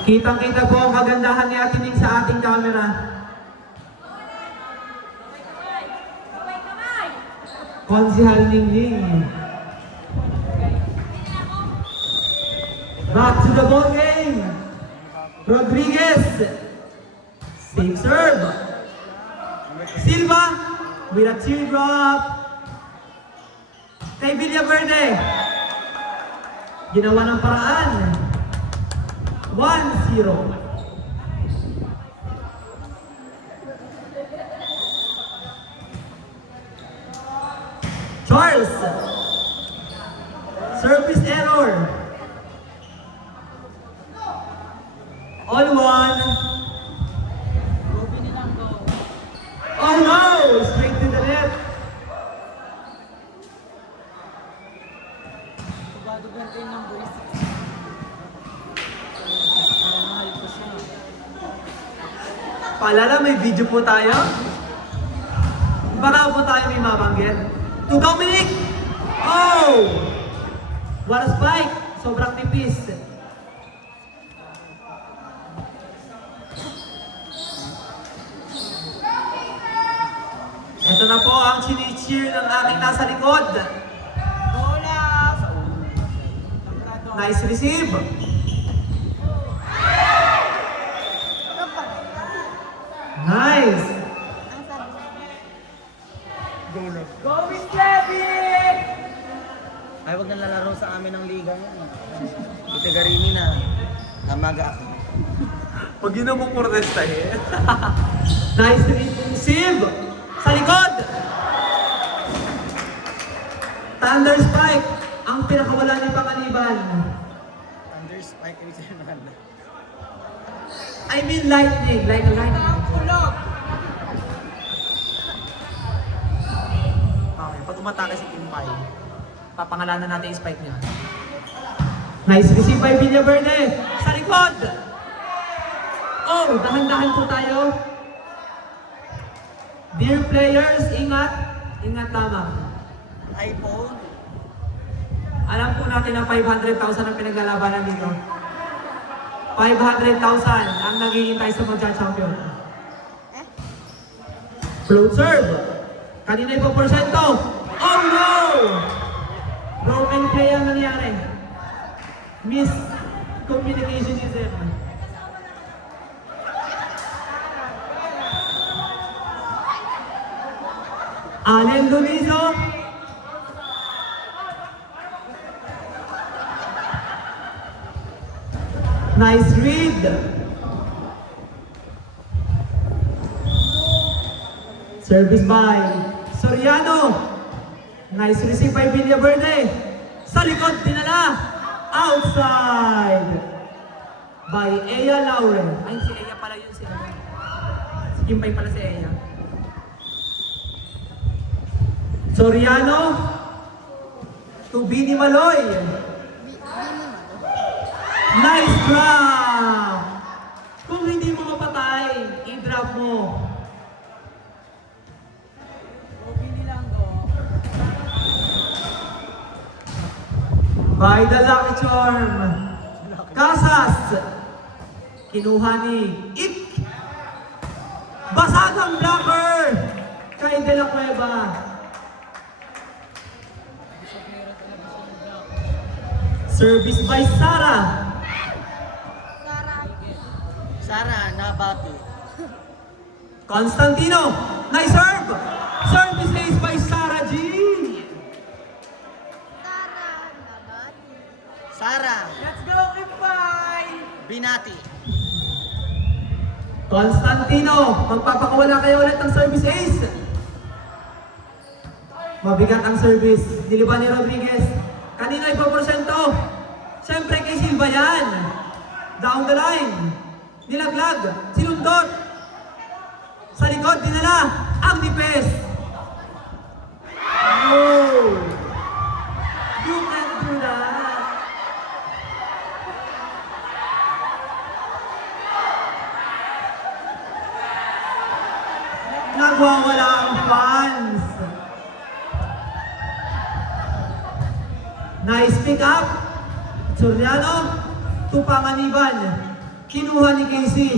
Kitang-kita po ang kagandahan ni Ate Ning sa ating camera. Konsihal Ningning. Back to the ball game. Rodriguez. Safe serve. Silva with a teardrop. Kay Villaverde. Ginawa ng paraan. 1-0. Charles. Service error. All one. Oh no! Straight to the net. Paalala, may video po tayo. Baka po tayo may mabanggit. To Dominic! Oh! What a spike! Sobrang tipis. Ito na po ang chini-cheer ng aking nasa likod. Nice receive. Nice. Go with Kevin! Ay, wag na lalaro sa amin ng liga yan. Itegarini na. Tamaga ako. Pag yun ang protesta eh. Nice receive. Sa likod. Thunder spike. Ang pinakawala ni Pangaliban. Thunder spike yung sinahan. I mean lightning. Like a lightning. Okay, pag umatake si Kimpay, papangalanan natin yung spike niya. Nice receive by Villaverde. Sa likod. Oh, dahan-dahan po tayo. Dear players, ingat. Ingat tama. iPhone. Alam po natin na 500,000 ang pinaglalabanan dito. 500,000 ang naghihintay sa magcha-champion. Float serve. Kanina yung porsyento. Oh no! Broken play ang nangyari. Miss communication is it. Allen Donizo. Nice read. Service by Soriano. Nice receive by Villaverde. Sa likod, dinala. Outside. By Eya Laure. Ay, si Eya pala yun. Si Kimpay pala si Eya. Soriano. To Bini Maloy. Nice drop! Kung hindi mo mapatay, i-drop mo. By the lucky charm. Casas. Kinuha ni Ik. Basag ang blocker. Kay De La Cueva. Service by Sara. Sara, nabati. Constantino, nice serve! Service ace by Sara G. Sara. Let's go, Kimpay! Binati. Constantino, magpapakawala kayo ulit ng service ace. Mabigat ang service. Niliban ni Rodriguez. Kanina ipoporsyento. Siyempre kay Silva yan. Down the line. Nilaglag. Sinundot. Sa likod, dinala. Ang nipes. Oh! You can't do that. Nagwawala ang fans. Nice pick up. Soriano to Panganiban. Kinuha ni Casey.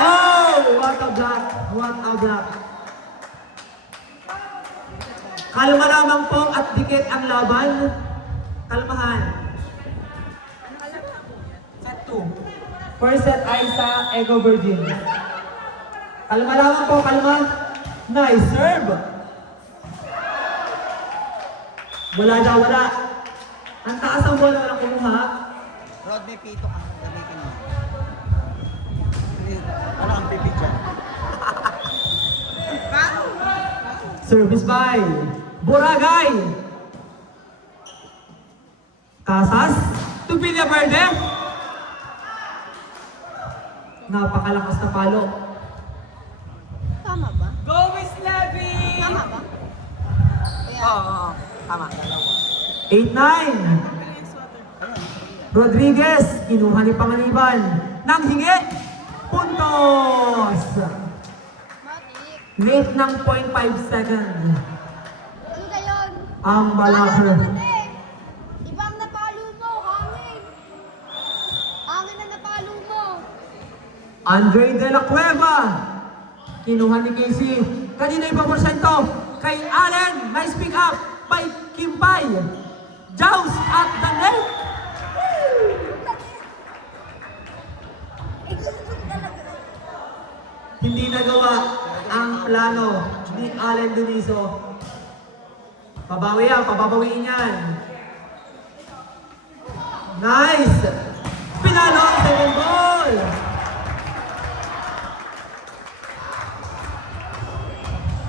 Oh! What a block! What a block! Kalma lamang po at dikit ang laban. Kalmahan. Set 2. First set ay sa Ego Virgin. Kalma lamang po, kalma. Nice serve. Wala daw, wala. Ang taas ang bola, walang kumuha. Rod, may pito ka. Gamitin mo. Ano ang pipi dyan? Service by Boragay. Casas to Villaverde. Napakalakas na palo. Tama ba? Go Miss Levy! Tama ba? Oo, tama. 8-9. Rodriguez, kinuha ni Panganiban. Nang hingi, puntos. Matik. Late ng 0.5 second. Ano na yun? Ang balaker. Ibang napalo mo, hangin. Hangin na napalo mo. Andre De La Cueva. Kinuha ni Casey. Kanina ibang porsyento. Kay Allen. Nice pick up by Kimpay. Jaws at the net. Hindi nagawa ang plano ni Allen Duniso. Pabawi yan, pababawiin yan. Nice! Pinalo ang second ball!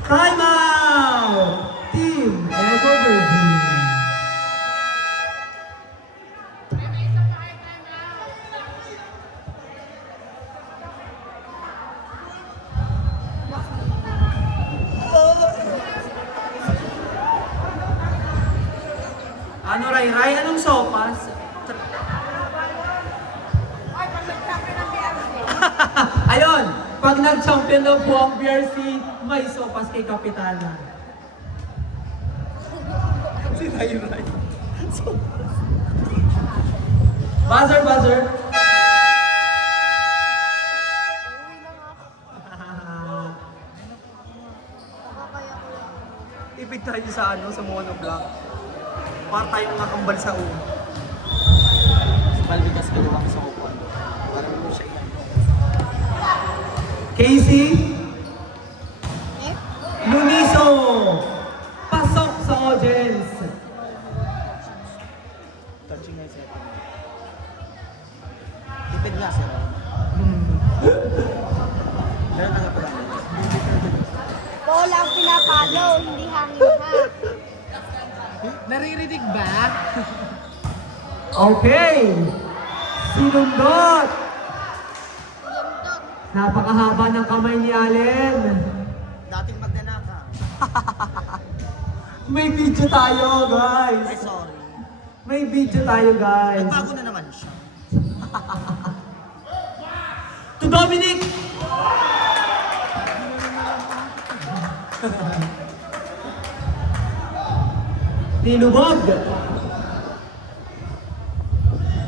Time out! Team Echo Virgin. Ano, Ray? Anong sopas? Ay, pag nag-champion ng BRC. Ayun! Pag nag-champion na po ang BRC, may sopas kay Kapitana. Si Ray. Buzzer, buzzer! Uwi lang ako. Nakakaya ko lang. Tipid tayo sa sa monoblock. Para tayong nakambal sa ulo. Balbigas ka naman sa kukuan. Para mo siya yan. Casey, Eh? Luniso! Pasok sa audience! Touching na siya. Tipid nga siya. Meron na nga pala. Bola ang pinapalo, hindi hangin ha. Naririnig ba? Okay! Sinundot! Yundot. Napakahaba ng kamay ni Allen. Dating magnanaka. May video tayo, Ay, guys. sorry. May video tayo, guys. Nagbago na naman siya. To Dominic! Nilubog!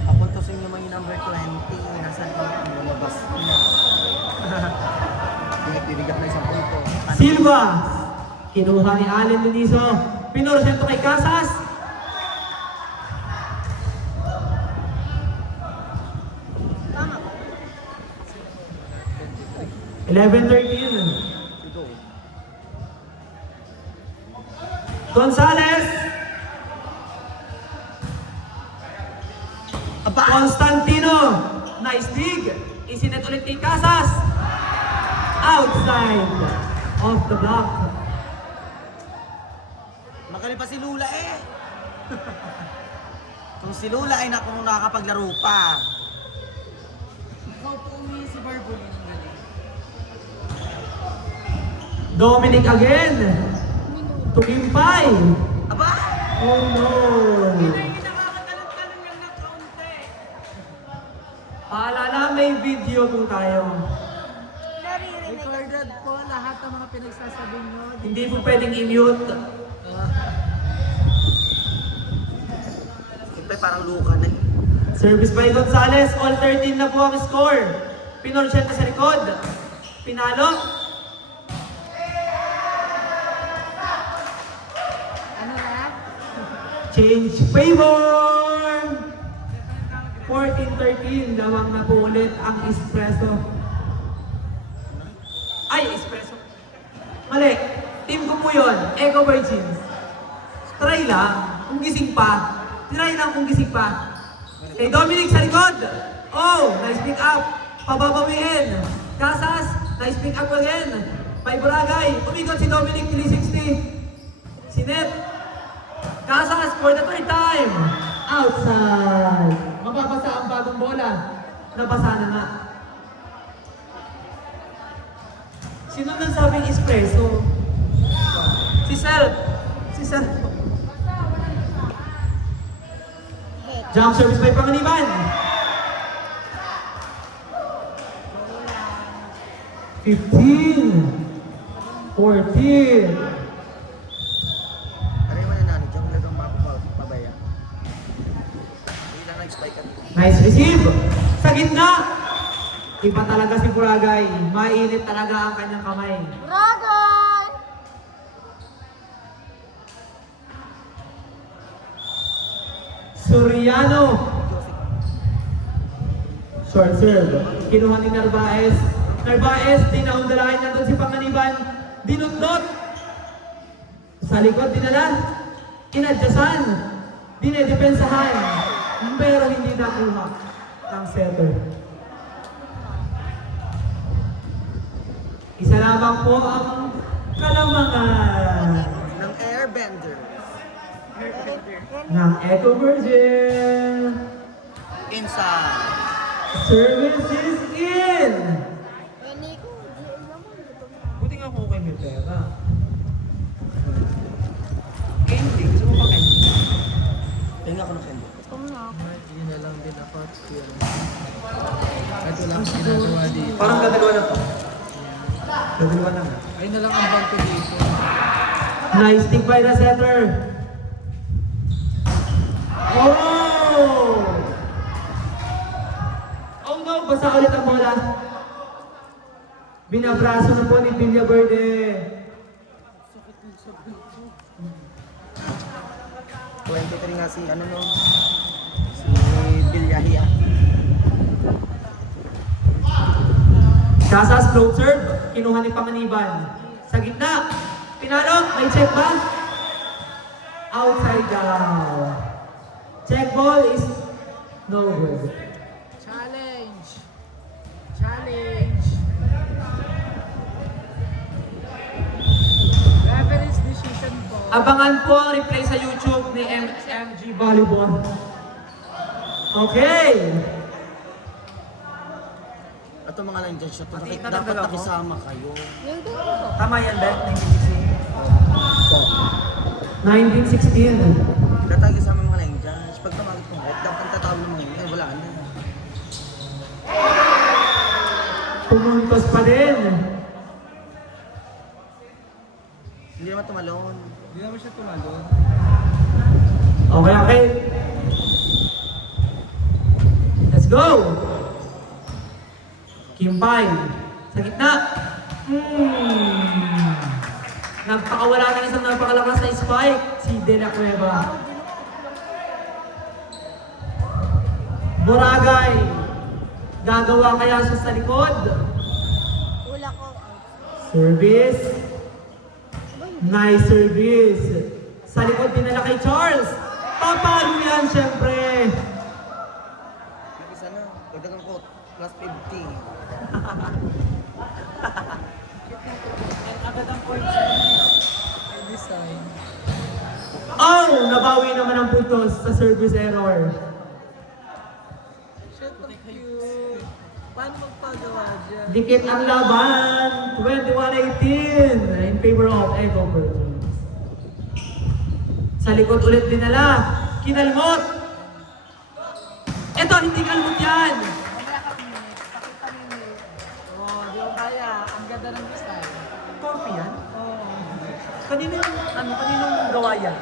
Papunta sa inyo mga number 20. Nasaan ko ang lumabas niya. Binibigyan na isang punto. Silva! Kinuha ni Allen Luniso. Pinorsyento kay Casas. Tama ba? 11-13. Gonzales! Aba! Constantino! Nice dig! Isinet ulit ni Casas! Outside of the block. Magaling pa si Lula eh. Kung si Lula ay nakakapaglaro pa. Ikaw po uwi si Barbon ng galing. Dominic again! Tukimpay! Aba! Oh no! Hindi nakakatalon-talon yung nakaunti. Paalala, may video po tayo. Naririnig. Recorded po lahat ng mga pinagsasabi nyo. Hindi po pwedeng i-mute. Siyempre parang Luka na eh. Service by Gonzales. All 13 na po ang score. Pinorsyenta sa likod. Pinalo. Ano na? Change favor! 14-13. Lamang na po ulit ang espresso. Ay, espresso. Mali. Team ko po yun. Eco Virgins. Try lang. Kung gising pa. Try lang kung gising pa. Kay Dominic sa likod. Oh, nice pick up. Pababawiin. Casas, nice pick up again. May Boragay. Umikot si Dominic 360. Si Net. Casas for the third time. Outside. Mababasa ang bagong bola. Nabasa na nga. Sino nang sabing espresso? Si Sel. Si Sel. Jump service by Panganiban. 15. 14. Aray mo na nani, dyan ulit ang bago pabaya. Hindi lang nag-spike at Nice receive. Sa gitna. Iba talaga si Boragay. Mainit talaga ang kanyang kamay. Dragon! Soriano. Short serve. Kinuha ni Narvaez. Narvaez, dinaundalahin na doon si Panganiban. Dinundot. Sa likod, dinala. Inadyasan. Dinedepensahan. Pero hindi nakuha ng setter. Isa lamang po ang kalamangan ng airbender. ng Eco Virgin. Inside. Service is in! Nico, di naman dito. Buti nga kung kayo may pera. Candy, gusto mo pa candy? Tingnan ako ng candy. Gusto mo na ako. Yun na lang din ako. Ito lang ginagawa dito. Parang dadalawa na to. Dadalawa na nga. Ayun na lang ang bag ko dito. Nice stick by the setter. Oh! Oh no, basa ulit ang bola. Binabraso na po ni Villaverde. 23 nga si ano no? Si Bilyahia. Casas float serve, kinuha ni Panganiban. Sa gitna, pinalo, may check ba? Outside down. Check ball is no good. Challenge! Challenge! Referee's decision po. Abangan po ang replay sa YouTube ni MG Volleyball. Okay. Ito mga lang dyan siya. Pati Dapat nadagdagan mo? nakisama kayo. Yung dito ko. Tama yan, Beth? 1916. Dapat nakisama mga lang dyan. Pag tumagit mo, dapat ang tatawag ng mga yun. Eh, wala na. Pumuntos pa din. Hindi naman tumalon. Hindi naman siya tumalon. Okay, okay. Let's go! Kimbay. Sa gitna. Nagpakawala ng isang napakalakas na spike. Si De La Cueva. Boragay. Gagawa kaya siya sa likod. Ula ko. Service. Nice service. Sa likod dinala kay Charles. Papalo yan, syempre. Nag-isa na. Dagdagan ko. Plus 50. May design. Oh! Nabawi naman ang puntos sa service error. Shit, ang cute. Paano magpagawa dyan? Dikit ang laban. 21-18 in favor of Eco Virgins. Sa likod ulit dinala. Kinalmot. Eto, hindi kalmot yan. Mamaya ka minute. Pakita mo yung minute. Oh, di ko kaya. Ang ganda ng design. Coffee yan? Oh. Kaninong gawa yan?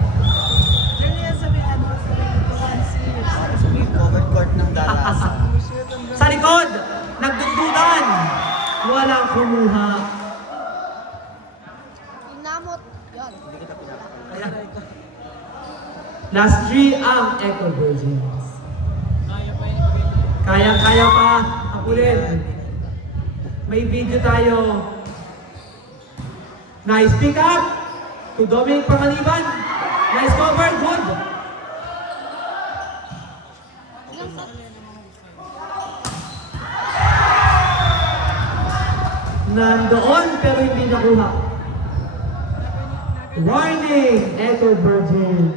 Diyan yan sa may ano, sa may 216. Sa may covered court ng nakuha. Inamot. Yan. Hindi kita pinapakita. Last 3 ang Echo Virgins. Kaya pa yun. Kaya pa. Habulin. May video tayo. Nice pick up to Dominic Pangaliban. Nice cover. Good. Nandoon pero hindi nakuha. Warning, Echo Virgins.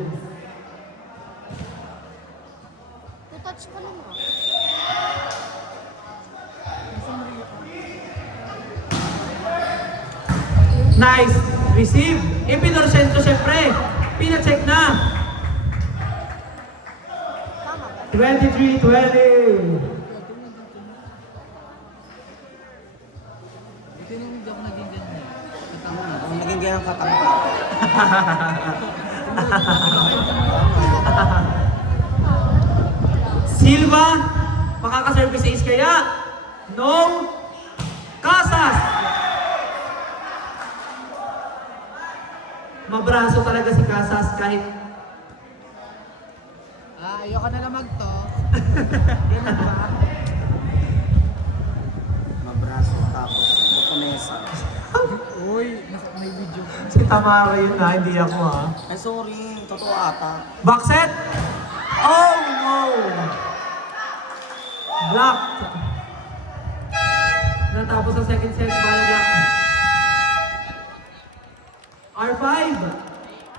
Touch pa lang ah. Nice receive. Ipinorsento siyempre. Pina-check na. Tama ba? 23-20. Ito yung hindi ako naging ganyan. Tama na, kung naging ganyan katangka. Silva, makaka-service ace kaya? No. Casas. Mabraso talaga si Casas kahit Ayoko na lang mag-talk. Mabraso tapos pupunesa. Uy, may video pa. si Tamara yun na, hindi ako ha. Ay sorry, totoo ata. Back set. Oh no. Block. Natapos ang second set by block. R5.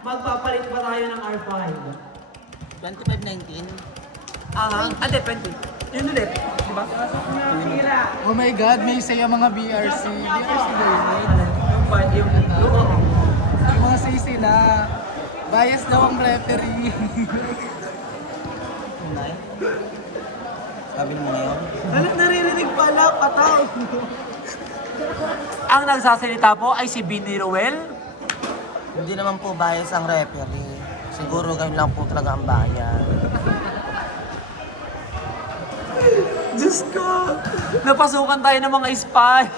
Magpapalit pa tayo ng R5. 25-19. Ate, 20. Yun ulit. Diba? Oh my God, may say ang mga BRC. BRC ba yun? Yung mga say sila. Bias daw ang referee. Tunay? Sabi mo na yun? Naririnig pala, pataw. Ang nagsasalita po ay si Vinny Ruel. Hindi naman po bias ang referee. Siguro ganyan lang po talaga ang bayan. Diyos ko! Napasukan tayo ng mga spy.